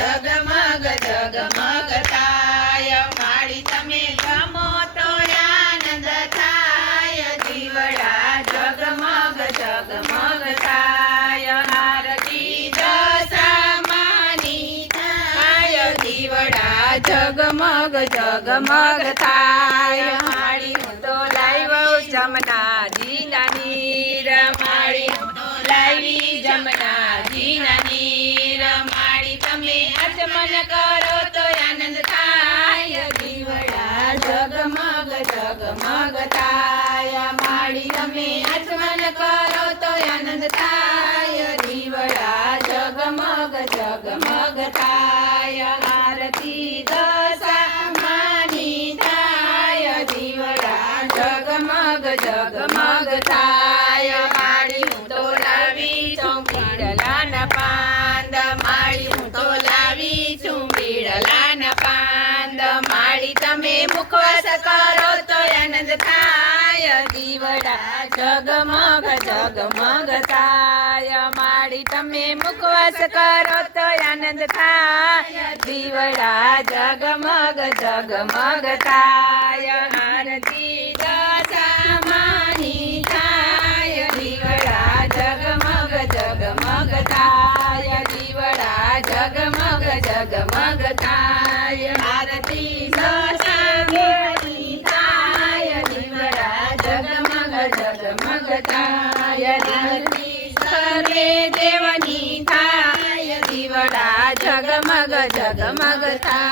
જગમગ જગમગ થાય માળી તમે ગમો તો આનંદ થાય દીવડા જગમગ જગમગ થાય આરતી દશામાની થાય દીવડા જગમગ જગમગ થાય માળી હું તો લાવ્યો જમનાજીના નીર માળી હું તો લાવી જમનાજીના નીર માળી તમે આચમન કરો તો આનંદ થાય દીવડા જગમગ જગમગ થાય માળી તમે આચમન કરો તો આનંદ થાય દીવડા જગમગ જગમગ થાય આરતી દશામાની થાય દીવડા જગમગ જગમગ થાય માળી હું તો લાવી છું બીડલાના પાંદ માળી હું તો લાવી છું બીડલાના પાંદ માળી તમે મુખવાસ કરો તો આનંદ થાય દીવડા જગમગ જગમગ થાય માળી તમે મુખવાસ કરો તો આનંદ થાય દીવડા જગમગ જગમગ થાય આરતી દશામાની થાય દીવડા જગમગ જગમગ થાય દીવડા જગમગ જગમગ થાય આરતી દશામાની થાય દીવડા જગમગ જગમગ થાય આરતી સર્વે દેવની થાય દીવડા જગમગ જગમગ થાય।